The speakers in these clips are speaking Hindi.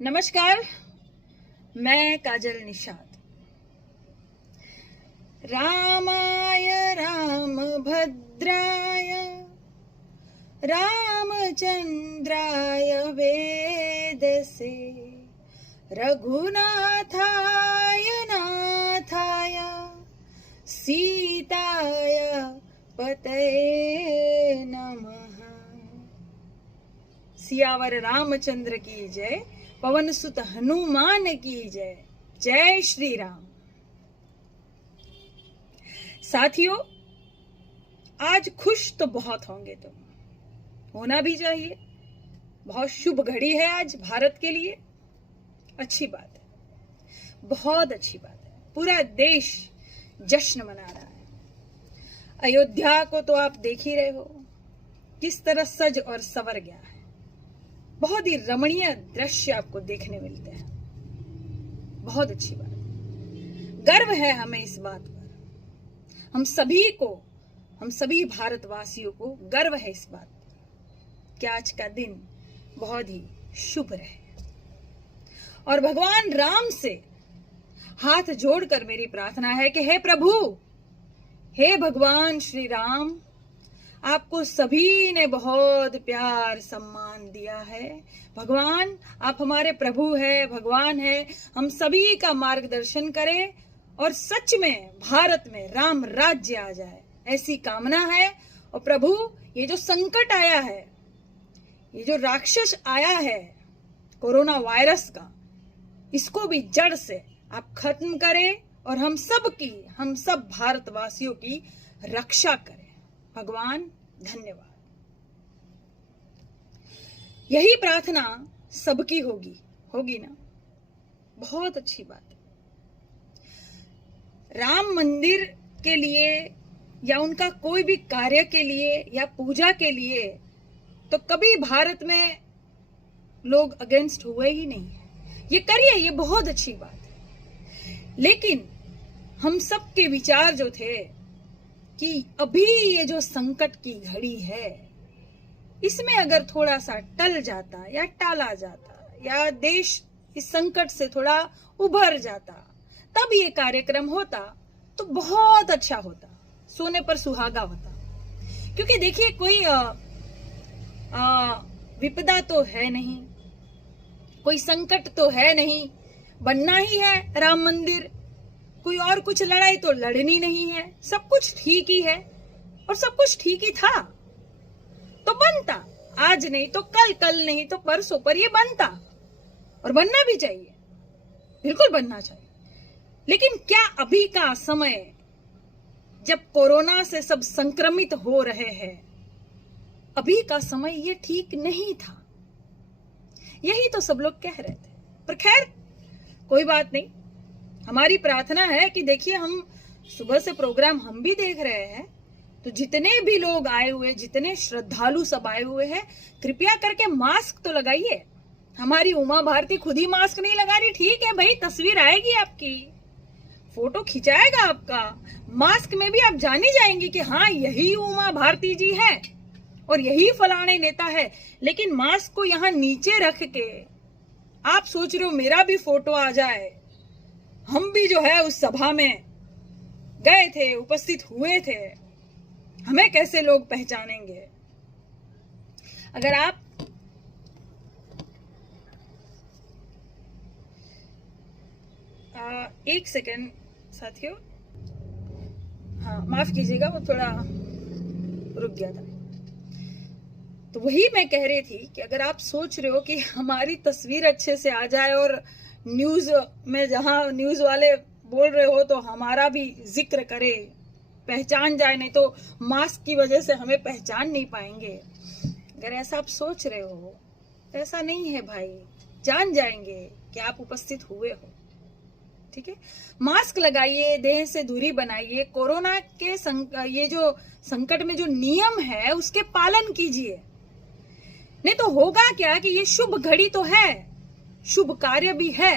नमस्कार, मैं काजल निषाद। रामाय रामभद्राय रामचंद्राय वेदसे रघुनाथाय नाथाय सीताय पतये नमः। सियावर रामचंद्र की जय, पवन सुत हनुमान की जय। जय श्री राम। साथियों, आज खुश तो बहुत होंगे तुम, होना भी चाहिए। बहुत शुभ घड़ी है आज भारत के लिए। अच्छी बात है, बहुत अच्छी बात है। पूरा देश जश्न मना रहा है। अयोध्या को तो आप देख ही रहे हो किस तरह सज और संवर गया है। बहुत ही रमणीय दृश्य आपको देखने मिलते हैं। बहुत अच्छी बात, गर्व है हमें इस बात पर। हम सभी भारतवासियों को गर्व है इस बात पर कि आज का दिन बहुत ही शुभ रहे। और भगवान राम से हाथ जोड़कर मेरी प्रार्थना है कि हे प्रभु, हे भगवान श्री राम, आपको सभी ने बहुत प्यार सम्मान दिया है। भगवान, आप हमारे प्रभु हैं, भगवान हैं। हम सभी का मार्गदर्शन करें और सच में भारत में राम राज्य आ जाए, ऐसी कामना है। और प्रभु, ये जो संकट आया है, ये जो राक्षस आया है कोरोना वायरस का, इसको भी जड़ से आप खत्म करें और हम सब भारतवासियों की रक्षा करें। भगवान धन्यवाद। यही प्रार्थना सबकी होगी ना। बहुत अच्छी बात है। राम मंदिर के लिए या उनका कोई भी कार्य के लिए या पूजा के लिए तो कभी भारत में लोग अगेंस्ट हुए ही नहीं है। ये करिए, ये बहुत अच्छी बात है। लेकिन हम सबके विचार जो थे कि अभी ये जो संकट की घड़ी है, इसमें अगर थोड़ा सा टल जाता या टाला जाता या देश इस संकट से थोड़ा उभर जाता, तब ये कार्यक्रम होता तो बहुत अच्छा होता, सोने पर सुहागा होता। क्योंकि देखिए, कोई विपदा तो है नहीं, कोई संकट तो है नहीं, बनना ही है राम मंदिर। कोई और कुछ लड़ाई तो लड़नी नहीं है, सब कुछ ठीक ही है और सब कुछ ठीक ही था तो बनता। आज नहीं तो कल, कल नहीं तो परसों पर ये बनता और बनना भी चाहिए, बिल्कुल बनना चाहिए। लेकिन क्या अभी का समय, जब कोरोना से सब संक्रमित हो रहे हैं, अभी का समय ये ठीक नहीं था, यही तो सब लोग कह रहे थे। पर खैर कोई बात नहीं। हमारी प्रार्थना है कि देखिए, हम सुबह से प्रोग्राम हम भी देख रहे हैं, तो जितने भी लोग आए हुए, जितने श्रद्धालु सब आए हुए हैं, कृपया करके मास्क तो लगाइए। हमारी उमा भारती खुद ही मास्क नहीं लगा रही। ठीक है भाई, तस्वीर आएगी आपकी, फोटो खिंचाएगा आपका, मास्क में भी आप जानी जाएंगी कि हाँ, यही उमा भारती जी है और यही फलाने नेता है। लेकिन मास्क को यहाँ नीचे रख के आप सोच रहे हो मेरा भी फोटो आ जाए। हम भी जो है उस सभा में गए थे, उपस्थित हुए थे, हमें कैसे लोग पहचानेंगे? अगर आप एक सेकेंड साथियों, हाँ माफ कीजिएगा, वो थोड़ा रुक गया था। तो वही मैं कह रही थी कि अगर आप सोच रहे हो कि हमारी तस्वीर अच्छे से आ जाए और न्यूज में जहां न्यूज वाले बोल रहे हो तो हमारा भी जिक्र करे, पहचान जाए, नहीं तो मास्क की वजह से हमें पहचान नहीं पाएंगे, अगर ऐसा आप सोच रहे हो तो ऐसा नहीं है भाई, जान जाएंगे कि आप उपस्थित हुए हो। ठीक है, मास्क लगाइए, देह से दूरी बनाइए, कोरोना के ये जो संकट में जो नियम है उसके पालन कीजिए। नहीं तो होगा क्या कि ये शुभ घड़ी तो है, शुभ कार्य भी है,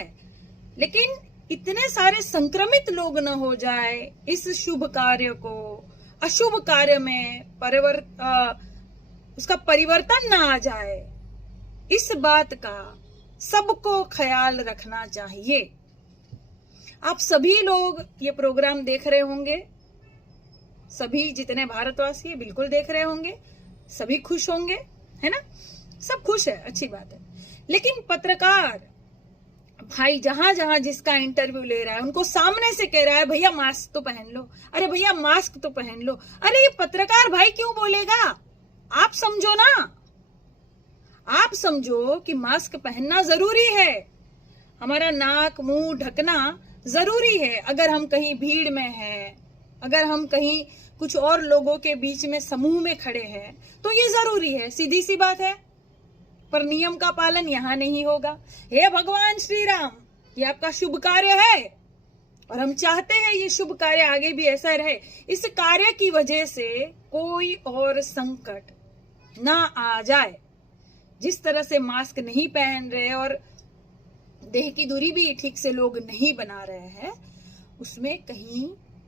लेकिन इतने सारे संक्रमित लोग न हो जाए, इस शुभ कार्य को अशुभ कार्य में उसका परिवर्तन ना आ जाए, इस बात का सबको ख्याल रखना चाहिए। आप सभी लोग ये प्रोग्राम देख रहे होंगे, सभी जितने भारतवासी हैं बिल्कुल देख रहे होंगे, सभी खुश होंगे, है ना? सब खुश है, अच्छी बात है। लेकिन पत्रकार भाई जहां जहां जिसका इंटरव्यू ले रहा है उनको सामने से कह रहा है भैया मास्क तो पहन लो, अरे भैया मास्क तो पहन लो। अरे ये पत्रकार भाई क्यों बोलेगा? आप समझो ना, आप समझो कि मास्क पहनना जरूरी है, हमारा नाक मुंह ढकना जरूरी है। अगर हम कहीं भीड़ में हैं, अगर हम कहीं कुछ और लोगों के बीच में समूह में खड़े हैं तो ये जरूरी है, सीधी सी बात है। पर नियम का पालन यहां नहीं होगा। हे भगवान श्री राम, ये आपका शुभ कार्य है और हम चाहते हैं ये शुभ कार्य आगे भी ऐसा रहे। इस कार्य की वजह से कोई और संकट ना आ जाए। जिस तरह से मास्क नहीं पहन रहे और देह की दूरी भी ठीक से लोग नहीं बना रहे हैं, उसमें कहीं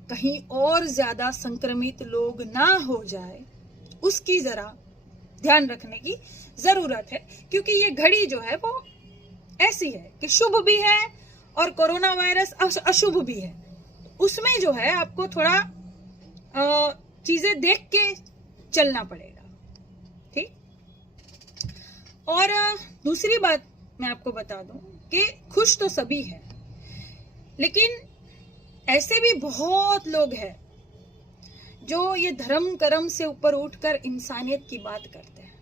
कहीं और ज्यादा संक्रमित लोग ना हो जाए, उसकी जरा ध्यान रखने की जरूरत है। क्योंकि ये घड़ी जो है वो ऐसी है कि शुभ भी है और कोरोना वायरस अशुभ भी है। उसमें जो है आपको थोड़ा चीजें देख के चलना पड़ेगा, ठीक? और दूसरी बात मैं आपको बता दूं कि खुश तो सभी है, लेकिन ऐसे भी बहुत लोग हैं जो ये धर्म कर्म से ऊपर उठकर इंसानियत की बात करते हैं,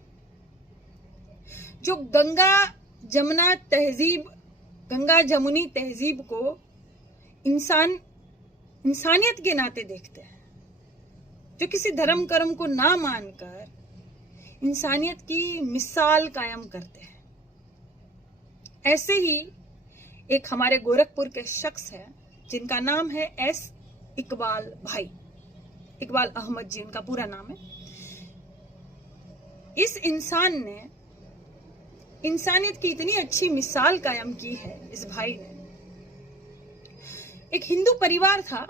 जो गंगा जमुनी तहजीब को इंसानियत के नाते देखते हैं, जो किसी धर्म कर्म को ना मानकर इंसानियत की मिसाल कायम करते हैं। ऐसे ही एक हमारे गोरखपुर के शख्स है जिनका नाम है इकबाल भाई, इकबाल अहमद जी उनका पूरा नाम है। इस इंसान ने इंसानियत की इतनी अच्छी मिसाल कायम की है। इस भाई ने, एक हिंदू परिवार था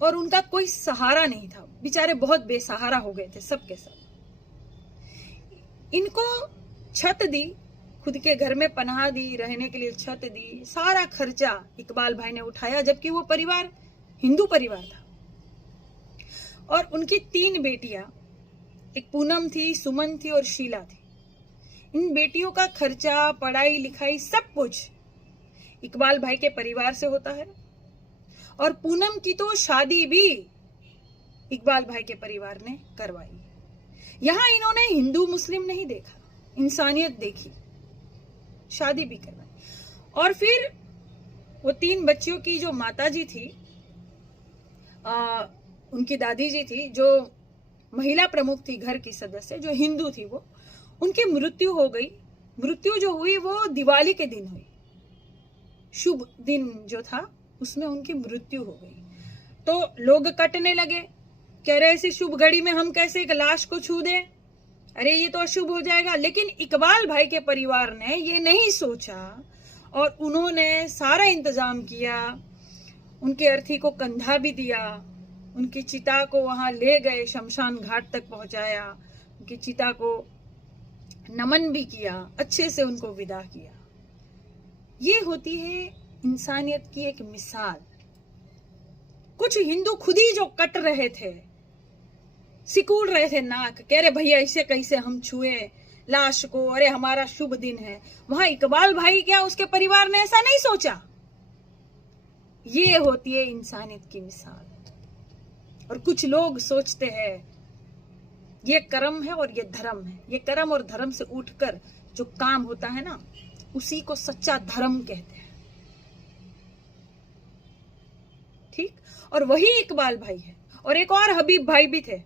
और उनका कोई सहारा नहीं था, बेचारे बहुत बेसहारा हो गए थे सब के सब। इनको छत दी, खुद के घर में पनाह दी, रहने के लिए छत दी, सारा खर्चा इकबाल भाई ने उठाया, जबकि वो परिवार हिंदू परिवार था। और उनकी 3 बेटियां, एक पूनम थी, सुमन थी और शीला थी। इन बेटियों का खर्चा, पढ़ाई लिखाई सब कुछ इकबाल भाई के परिवार से होता है। और पूनम की तो शादी भी इकबाल भाई के परिवार ने करवाई। यहां इन्होंने हिंदू मुस्लिम नहीं देखा, इंसानियत देखी, शादी भी करवाई। और फिर वो 3 बच्चियों की जो माताजी थी, उनकी दादी जी थी, जो महिला प्रमुख थी, घर की सदस्य, जो हिंदू थी, वो उनकी मृत्यु हो गई। मृत्यु जो हुई वो दिवाली के दिन हुई, शुभ दिन जो था उसमें उनकी मृत्यु हो गई। तो लोग कटने लगे, कह रहे ऐसी शुभ घड़ी में हम कैसे एक लाश को छू दें, अरे ये तो अशुभ हो जाएगा। लेकिन इकबाल भाई के परिवार ने ये नहीं सोचा और उन्होंने सारा इंतजाम किया, उनके अर्थी को कंधा भी दिया, उनकी चिता को वहां ले गए, शमशान घाट तक पहुंचाया, उनकी चिता को नमन भी किया, अच्छे से उनको विदा किया। ये होती है इंसानियत की एक मिसाल। कुछ हिंदू खुद ही जो कट रहे थे, सिकुड़ रहे थे नाक, कह रहे भैया इसे कैसे हम छुए लाश को, अरे हमारा शुभ दिन है, वहां इकबाल भाई क्या उसके परिवार ने ऐसा नहीं सोचा। ये होती है इंसानियत की मिसाल। और कुछ लोग सोचते हैं ये कर्म है और ये धर्म है, ये कर्म और धर्म से उठकर जो काम होता है ना, उसी को सच्चा धर्म कहते हैं, ठीक? और वही इकबाल भाई है। और एक और हबीब भाई भी थे,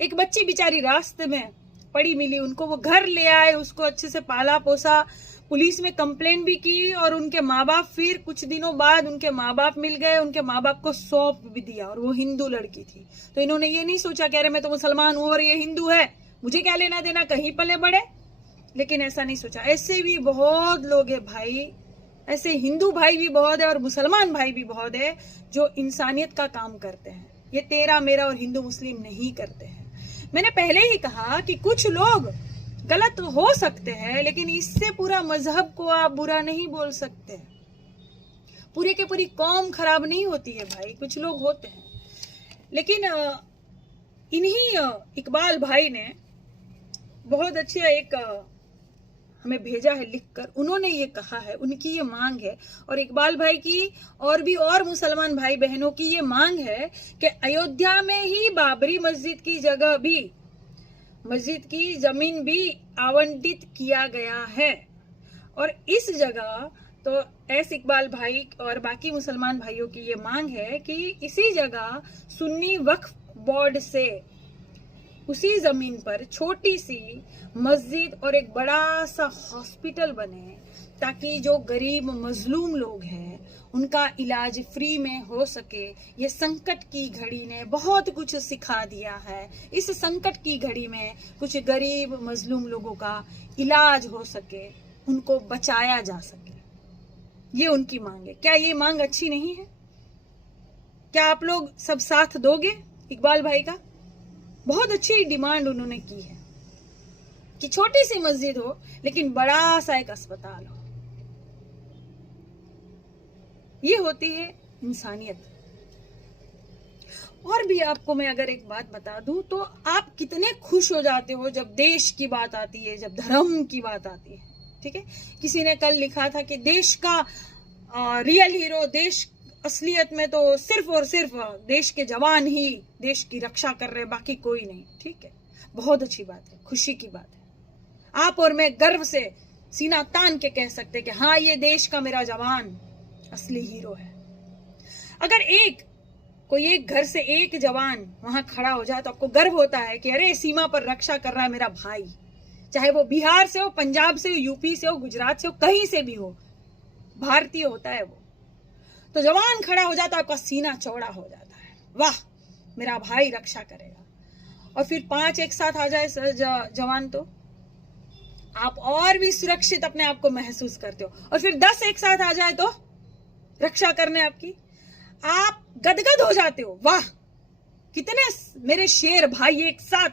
एक बच्ची बेचारी रास्ते में पड़ी मिली, उनको वो घर ले आए, उसको अच्छे से पाला पोसा, पुलिस में कंप्लेन भी की और उनके माँ बाप, फिर कुछ दिनों बाद उनके माँ बाप मिल गए, उनके माँ बाप को सौंप भी दिया, और वो हिंदू लड़की थी। तो इन्होंने ये नहीं सोचा कि अरे मैं तो मुसलमान हूं और ये हिंदू है, मुझे क्या लेना देना, कहीं पले बड़े, लेकिन ऐसा नहीं सोचा। ऐसे भी बहुत लोग हैं भाई, ऐसे हिंदू भाई भी बहुत है और मुसलमान भाई भी बहुत है जो इंसानियत का काम करते हैं। ये तेरा मेरा और हिंदू मुस्लिम नहीं करते हैं। मैंने पहले ही कहा कि कुछ लोग गलत हो सकते हैं, लेकिन इससे पूरा मजहब को आप बुरा नहीं बोल सकते। पूरे के पूरी कौम खराब नहीं होती है भाई, कुछ लोग होते हैं। लेकिन इन्हीं इकबाल भाई ने बहुत अच्छा एक हमें भेजा है लिखकर। उन्होंने ये कहा है, उनकी ये मांग है, और इकबाल भाई की और मुसलमान भाई बहनों की ये मांग है कि अयोध्या में ही बाबरी मस्जिद की जगह भी, मस्जिद की जमीन भी आवंटित किया गया है। और इस जगह तो एस इकबाल भाई और बाकी मुसलमान भाइयों की ये मांग है कि इसी जगह सुन्नी वक्फ बोर्ड से उसी जमीन पर छोटी सी मस्जिद और एक बड़ा सा हॉस्पिटल बने, ताकि जो गरीब मजलूम लोग हैं उनका इलाज फ्री में हो सके। ये संकट की घड़ी ने बहुत कुछ सिखा दिया है। इस संकट की घड़ी में कुछ गरीब मजलूम लोगों का इलाज हो सके, उनको बचाया जा सके, ये उनकी मांग है। क्या ये मांग अच्छी नहीं है? क्या आप लोग सब साथ दोगे इकबाल भाई का? बहुत अच्छी डिमांड उन्होंने की है कि छोटी सी मस्जिद हो लेकिन बड़ा सा एक अस्पताल हो। ये होती है इंसानियत। और भी आपको मैं अगर एक बात बता दूं तो आप कितने खुश हो जाते हो जब देश की बात आती है, जब धर्म की बात आती है। ठीक है, किसी ने कल लिखा था कि देश का रियल हीरो, देश असलियत में तो सिर्फ और सिर्फ देश के जवान ही देश की रक्षा कर रहे, बाकी कोई नहीं। ठीक है, बहुत अच्छी बात है, खुशी की बात है। आप और मैं गर्व से सीना तान के कह सकते कि हाँ, ये देश का मेरा जवान असली हीरो है। अगर कोई एक घर से एक जवान वहां खड़ा हो जाए तो आपको गर्व होता है कि अरे सीमा पर रक्षा कर रहा है मेरा भाई, चाहे वो बिहार से हो, पंजाब से हो, यूपी से हो, गुजरात से हो, कहीं से भी हो, भारतीय होता है वो। तो जवान खड़ा हो जाता है, आपका सीना चौड़ा हो जाता है, वाह मेरा भाई रक्षा करेगा। और फिर 5 एक साथ आ जाए जवान तो आप और भी सुरक्षित अपने आप को महसूस करते हो। और फिर 10 एक साथ आ जाए तो रक्षा करने आपकी, आप गदगद हो जाते हो, वाह कितने मेरे शेर भाई एक साथ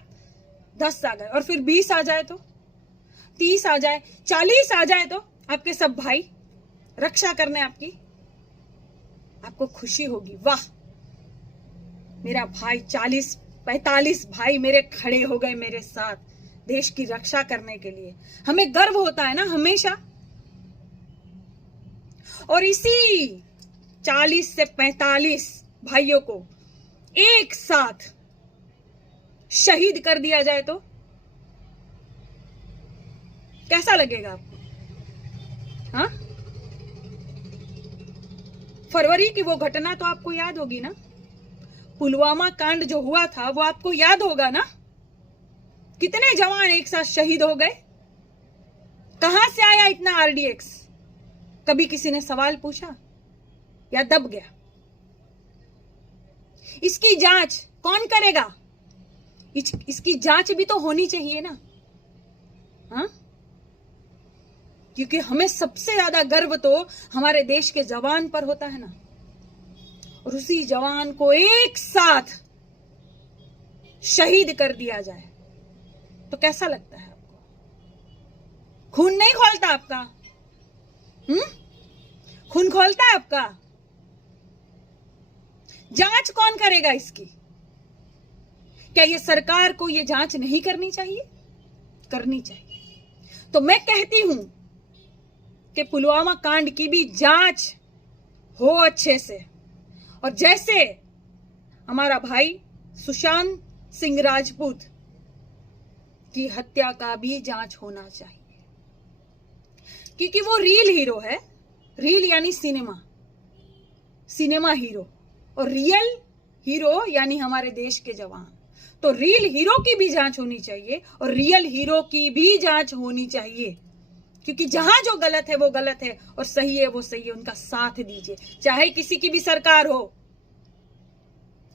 10 आ गए। और फिर 20 आ जाए तो, 30 आ जाए, 40 आ जाए तो आपके सब भाई रक्षा करने आपकी, आपको खुशी होगी, वाह मेरा भाई 40-45 भाई मेरे खड़े हो गए मेरे साथ देश की रक्षा करने के लिए। हमें गर्व होता है ना हमेशा। और इसी 40 से 45 भाइयों को एक साथ शहीद कर दिया जाए तो कैसा लगेगा आपको? हाँ, फरवरी की वो घटना तो आपको याद होगी ना, पुलवामा कांड जो हुआ था वो आपको याद होगा ना। कितने जवान एक साथ शहीद हो गए, कहां से आया इतना आरडीएक्स? कभी किसी ने सवाल पूछा या दब गया? इसकी जांच कौन करेगा? इसकी जांच भी तो होनी चाहिए ना। हाँ, क्योंकि हमें सबसे ज्यादा गर्व तो हमारे देश के जवान पर होता है ना। और उसी जवान को एक साथ शहीद कर दिया जाए तो कैसा लगता है आपको? खून नहीं खौलता आपका? खून खौलता है आपका? जांच कौन करेगा इसकी? क्या ये सरकार को ये जांच नहीं करनी चाहिए? करनी चाहिए। तो मैं कहती हूं कि पुलवामा कांड की भी जांच हो अच्छे से, और जैसे हमारा भाई सुशांत सिंह राजपूत की हत्या का भी जांच होना चाहिए, क्योंकि वो रियल हीरो है। रियल यानी सिनेमा हीरो, और रियल हीरो यानी हमारे देश के जवान। तो रियल हीरो की भी जांच होनी चाहिए और रियल हीरो की भी जांच होनी चाहिए, क्योंकि जहां जो गलत है वो गलत है और सही है वो सही है। उनका साथ दीजिए, चाहे किसी की भी सरकार हो।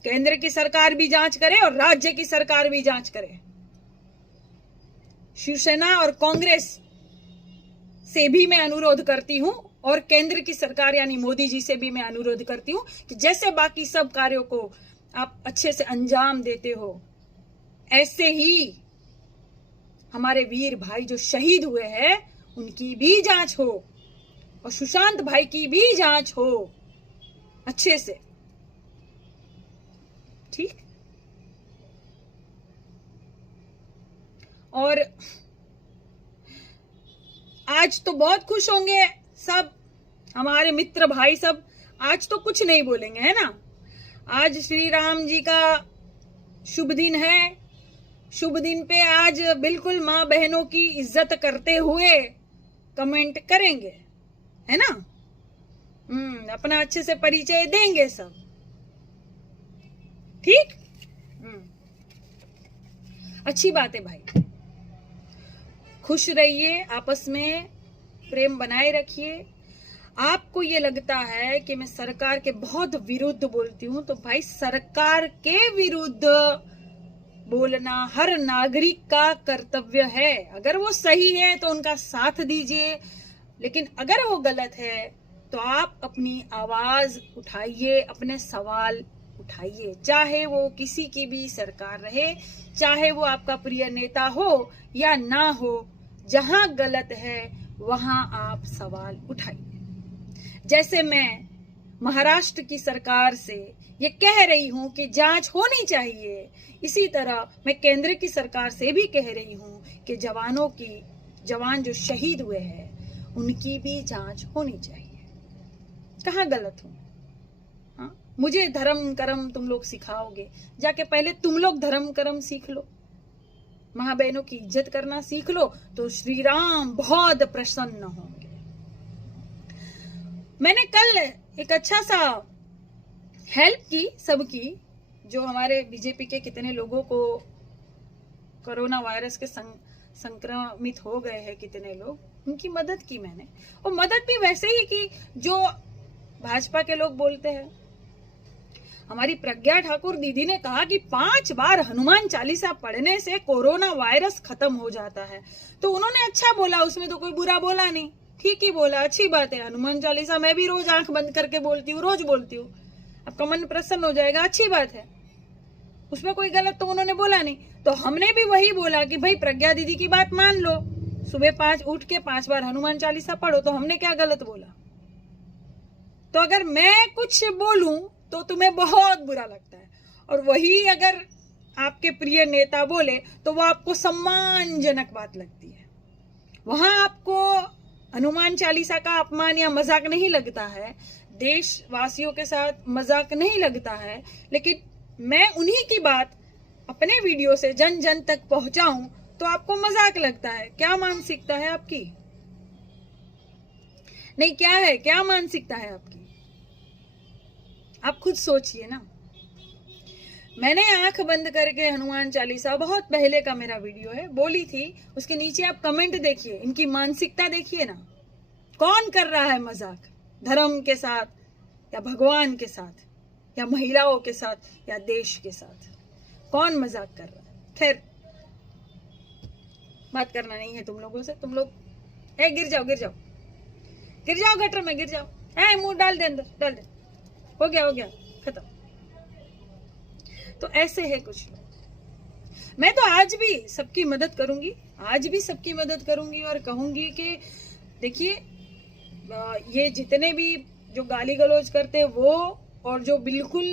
केंद्र की सरकार भी जांच करे और राज्य की सरकार भी जांच करे। शिवसेना और कांग्रेस से भी मैं अनुरोध करती हूं, और केंद्र की सरकार यानी मोदी जी से भी मैं अनुरोध करती हूं कि जैसे बाकी सब कार्यों को आप अच्छे से अंजाम देते हो, ऐसे ही हमारे वीर भाई जो शहीद हुए हैं उनकी भी जांच हो और सुशांत भाई की भी जांच हो अच्छे से, ठीक। और आज तो बहुत खुश होंगे सब हमारे मित्र भाई सब, आज तो कुछ नहीं बोलेंगे, है ना। आज श्री राम जी का शुभ दिन है। शुभ दिन पे आज बिल्कुल माँ बहनों की इज्जत करते हुए कमेंट करेंगे, है ना। अपना अच्छे से परिचय देंगे सब, ठीक। अच्छी बात है भाई, खुश रहिए, आपस में प्रेम बनाए रखिए। आपको ये लगता है कि मैं सरकार के बहुत विरुद्ध बोलती हूँ, तो भाई सरकार के विरुद्ध बोलना हर नागरिक का कर्तव्य है। अगर वो सही है तो उनका साथ दीजिए, लेकिन अगर वो गलत है तो आप अपनी आवाज उठाइए, अपने सवाल उठाइए, चाहे वो किसी की भी सरकार रहे, चाहे वो आपका प्रिय नेता हो या ना हो। जहां गलत है वहां आप सवाल उठाइए। जैसे मैं महाराष्ट्र की सरकार से ये कह रही हूं कि जांच होनी चाहिए, इसी तरह मैं केंद्र की सरकार से भी कह रही हूं कि जवान जो शहीद हुए हैं उनकी भी जांच होनी चाहिए। कहाँ गलत हूं? हाँ, मुझे धर्म कर्म तुम लोग सिखाओगे, जाके पहले तुम लोग धर्म कर्म सीख लो, माँ बहनों की इज्जत करना सीख लो, तो श्री राम बहुत प्रसन्न होंगे। मैंने कल एक अच्छा सा हेल्प की सबकी, जो हमारे बीजेपी के कितने लोगों को कोरोना वायरस के संक्रमित हो गए हैं, कितने लोग, उनकी मदद की मैंने। और मदद भी वैसे ही की जो भाजपा के लोग बोलते हैं। हमारी प्रज्ञा ठाकुर दीदी ने कहा कि 5 बार हनुमान चालीसा पढ़ने से कोरोना वायरस खत्म हो जाता है, तो उन्होंने अच्छा बोला, उसमें तो कोई बुरा बोला नहीं, ठीक ही बोला, अच्छी बात है। हनुमान चालीसा मैं भी रोज आंख बंद करके बोलती हूँ, रोज बोलती हूँ, आपका मन प्रसन्न हो जाएगा, अच्छी बात है, उसमें कोई गलत तो उन्होंने बोला नहीं। तो हमने भी वही बोला कि भाई प्रज्ञा दीदी की बात मान लो, सुबह उठ के 5 बार हनुमान चालीसा पढ़ो, तो हमने क्या गलत बोला। तो अगर मैं कुछ बोलूं तो तुम्हें बहुत बुरा लगता है, और वही अगर आपके प्रिय नेता बोले तो वो आपको सम्मानजनक बात लगती है। वहां आपको हनुमान चालीसा का अपमान या मजाक नहीं लगता है, देशवासियों के साथ मजाक नहीं लगता है, लेकिन मैं उन्हीं की बात अपने वीडियो से जन जन तक पहुंचाऊं तो आपको मजाक लगता है। क्या मानसिकता है आपकी? नहीं, क्या है, क्या मानसिकता है आपकी? आप खुद सोचिए ना। मैंने आंख बंद करके हनुमान चालीसा, बहुत पहले का मेरा वीडियो है, बोली थी, उसके नीचे आप कमेंट देखिए, इनकी मानसिकता देखिए ना, कौन कर रहा है मजाक धर्म के साथ या भगवान के साथ या महिलाओं के साथ या देश के साथ, कौन मजाक कर रहा है। खैर, बात करना नहीं है तुम लोगों से, तुम लोग गिर जाओ गिर जाओ गिर जाओ, गटर में गिर जाओ, मुंह डाल दे अंदर, डाल दे, हो गया खत्म। तो ऐसे है कुछ लोग। मैं तो आज भी सबकी मदद करूंगी, आज भी सबकी मदद करूंगी और कहूंगी कि देखिए, ये जितने भी जो गाली गलौज करते वो, और जो बिल्कुल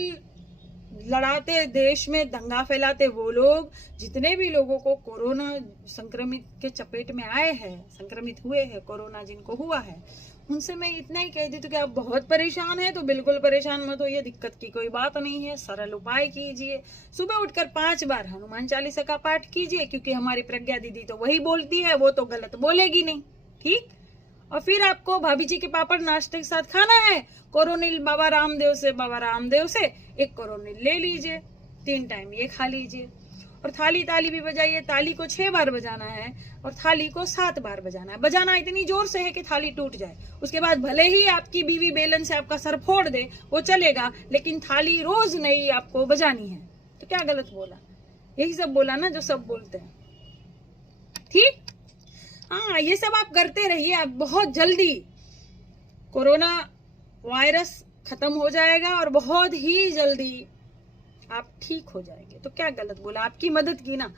लड़ाते, देश में दंगा फैलाते वो लोग, जितने भी लोगों को कोरोना संक्रमित के चपेट में आए हैं, संक्रमित हुए हैं, कोरोना जिनको हुआ है, उनसे मैं इतना ही कह देती हूँ कि आप बहुत परेशान हैं तो बिल्कुल परेशान मत होइए, दिक्कत की कोई बात नहीं है। सरल उपाय कीजिए, सुबह उठकर 5 बार हनुमान चालीसा का पाठ कीजिए, क्योंकि हमारी प्रज्ञा दीदी तो वही बोलती है, वो तो गलत बोलेगी नहीं, ठीक। और फिर आपको भाभी जी के पापड़ नाश्ते के साथ खाना है, कोरोनिल बाबा रामदेव से 1 कोरोनिल ले लीजिए, 3 टाइम ये खा लीजिए। और ताली भी बजाइए, ताली को 6 बार बजाना है और थाली को 7 बार बजाना है। बजाना इतनी जोर से है कि थाली टूट जाए, उसके बाद भले ही आपकी बीवी बेलन से आपका सर फोड़ दे, वो चलेगा, लेकिन थाली रोज नहीं आपको बजानी है। तो क्या गलत बोला? यही सब बोला ना जो सब बोलते हैं, ठीक। हाँ, ये सब आप करते रहिए, आप बहुत जल्दी कोरोना वायरस खत्म हो जाएगा और बहुत ही जल्दी आप ठीक हो जाएंगे। तो क्या गलत बोला? आपकी मदद की ना,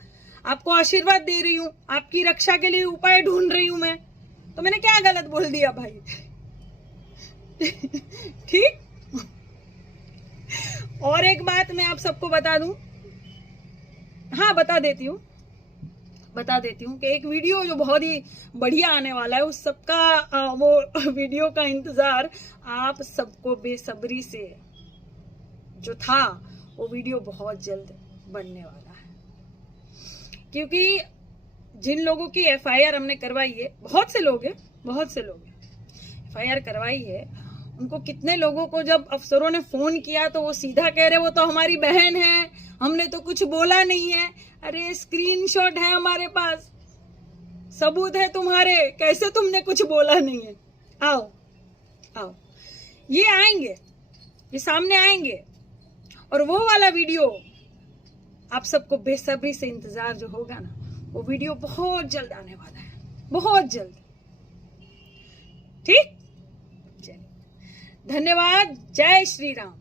आपको आशीर्वाद दे रही हूं, आपकी रक्षा के लिए उपाय ढूंढ रही हूं मैं, तो मैंने क्या गलत बोल दिया भाई? ठीक। और एक बात मैं आप सबको बता दूं, हाँ बता देती हूँ कि एक वीडियो जो बहुत ही बढ़िया आने वाला है, उस सबका वो वीडियो का इंतजार आप सबको बेसब्री से जो था, वो वीडियो बहुत जल्द बनने वाला है। क्योंकि जिन लोगों की एफआईआर हमने करवाई है, बहुत से लोग एफआईआर करवाई है, उनको कितने लोगों को जब अफसरों ने फोन किया तो वो सीधा कह रहे वो तो हमारी बहन है, हमने तो कुछ बोला नहीं है। अरे स्क्रीनशॉट है हमारे पास, सबूत है तुम्हारे, कैसे तुमने कुछ बोला नहीं है? आओ ये आएंगे, ये सामने आएंगे, और वो वाला वीडियो आप सबको बेसब्री से इंतजार जो होगा ना, वो वीडियो बहुत जल्द आने वाला है, बहुत जल्द। ठीक, चलिए, धन्यवाद। जय श्री राम।